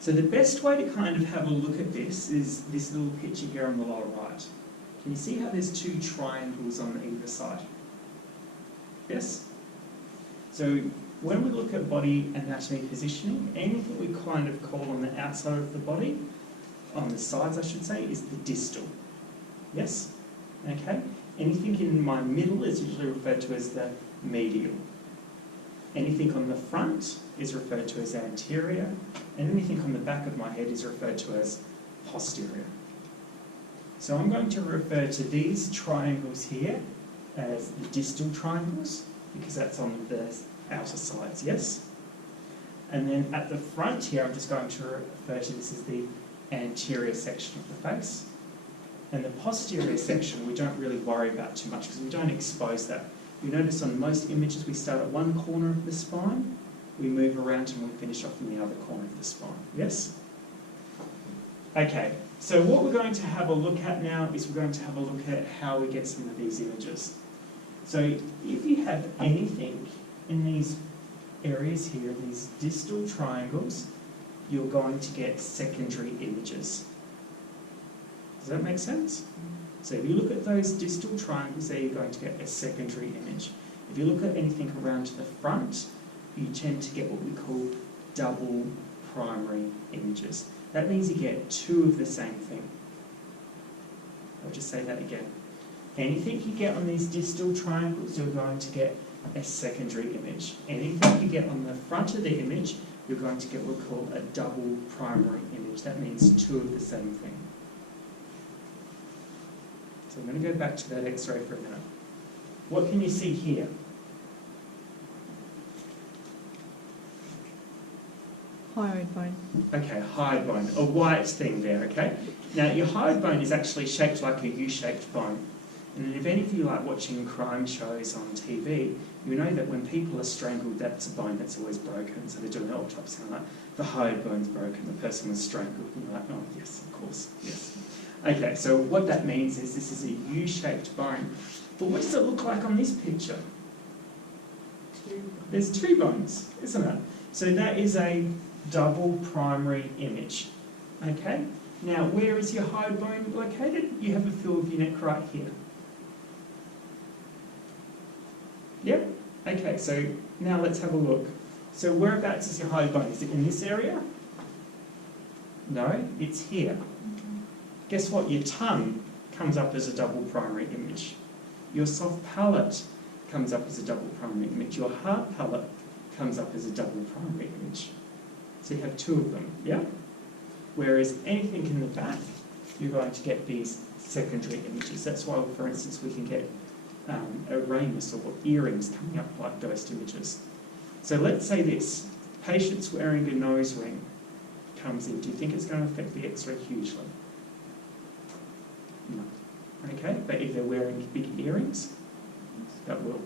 So the best way to kind of have a look at this is this little picture here on the lower right. Can you see how there's two triangles on either side? Yes? So when we look at body anatomy positioning, anything we kind of call on the outside of the body, on the sides I should say, is the distal. Yes? Okay? Anything in my middle is usually referred to as the medial. Anything on the front is referred to as anterior, and anything on the back of my head is referred to as posterior. So I'm going to refer to these triangles here as the distal triangles, because that's on the outer sides, yes? And then at the front here, I'm just going to refer to this as the anterior section of the face. And the posterior section we don't really worry about too much because we don't expose that. You notice on most images we start at one corner of the spine, we move around and we finish off in the other corner of the spine, yes? Okay, so what we're going to have a look at now is we're going to have a look at how we get some of these images. So if you have anything in these areas here, these distal triangles, you're going to get secondary images. Does that make sense? So if you look at those distal triangles there, you're going to get a secondary image. If you look at anything around to the front, you tend to get what we call double primary images. That means you get two of the same thing. I'll just say that again. Anything you get on these distal triangles, you're going to get a secondary image. Anything you get on the front of the image, you're going to get what we call a double primary image. That means two of the same thing. So I'm going to go back to that X-ray for a minute. What can you see here? Hyoid bone. Okay, hyoid bone, a white thing there, okay? Now your hyoid bone is actually shaped like a U-shaped bone. And if any of you like watching crime shows on TV, you know that when people are strangled, that's a bone that's always broken. So they're doing autopsy and like, the hyoid bone's broken, the person was strangled. And you're like, oh yes, of course, yes. Okay, so what that means is this is a U-shaped bone. But what does it look like on this picture? There's two bones, isn't it? So that is a double primary image. Okay? Now, where is your hyoid bone located? You have a feel of your neck right here. Yep? Okay, so now let's have a look. So whereabouts is your hyoid bone? Is it in this area? No, it's here. Guess what? Your tongue comes up as a double primary image. Your soft palate comes up as a double primary image. Your hard palate comes up as a double primary image. So you have two of them, yeah? Whereas anything in the back, you're going to get these secondary images. That's why, for instance, we can get a ramus or earrings coming up like ghost images. So let's say this, patient's wearing a nose ring comes in. Do you think it's going to affect the X-ray hugely? No. Okay, but if they're wearing big earrings, that will.